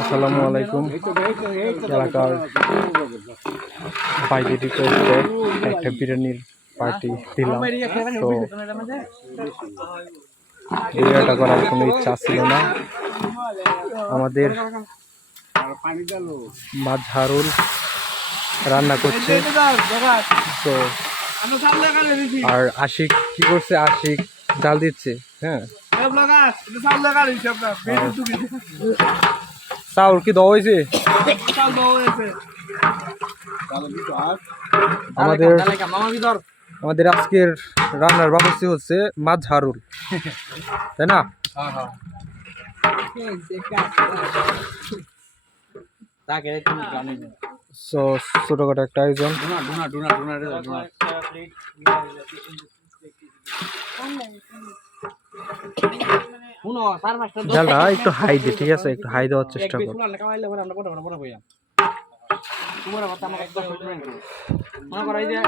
আসসালামু আলাইকুম। এলাকার বাইরে রিকোয়েস্টে একটা বিরিয়ানির পার্টি দিলাম। তো ভিডিওটা করার কোনো ইচ্ছা ছিল না। আমাদের মাঝহারুল রান্না করছে। তো আর আশিক কি করছে? আশিক ডাল দিচ্ছে হ্যাঁ? চাউল কি দেওয়া হয়েছে? আমাদের আমাদের আজকের রান্নার ব্যবস্থা হচ্ছে মাছ হারুল তাই না? সো ছোটখাটো একটা আয়োজন। জালটা একটু হাই দে ঠিক আছে? একটু হাই দেওয়ার চেষ্টা কর। করাই যে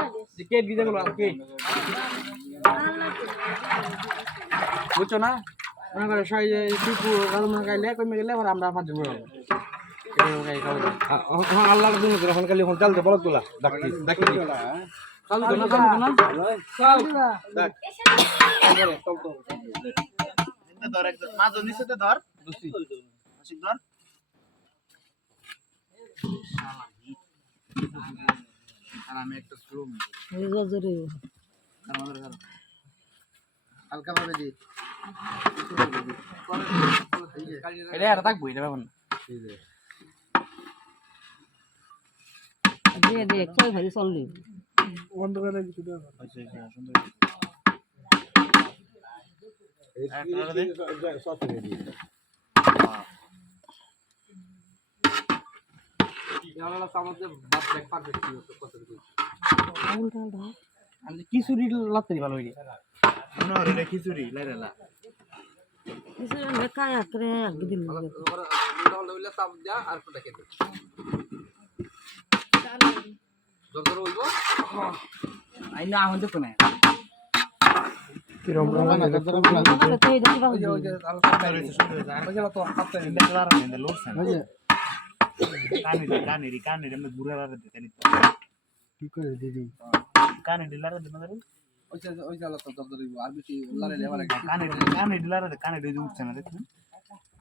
কেক দিতে গেলো কেক। বুঝছ না? মনে করে সবাই যে শিপু গরম খাইলে কমে গেলে এবার আমরা পাঁচ জন আল্লাহ দিন এখন খালি এখন চালতে বলক তোলা ডাকি ডাকি চালু না চালু তো না চাল দেখ ধর একদম মাঝে নিচে ধর। দুসি ধর। আর আমি একটা স্লো হালকা ভাবে দি। এটা আর থাকব এটা ব্যাপার না। খিচুড়ি লাগতে ভালো হইলে খিচুড়ি লাইলা আইনা আহন তো না কিরম কি করে দিদি ওই চালা তো দরদর আর বেশি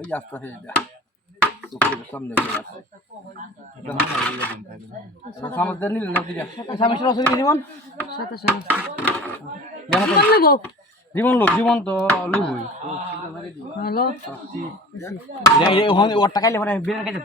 ওই আস্তে হয়ে যা। চোখের সামনে সামনে নিলে না দিকে সামনে ছিল আসলে জীবন জীবন লোক জীবন তো লইবই হ্যালো? ওর টাকা লেবার বিরাট কাছে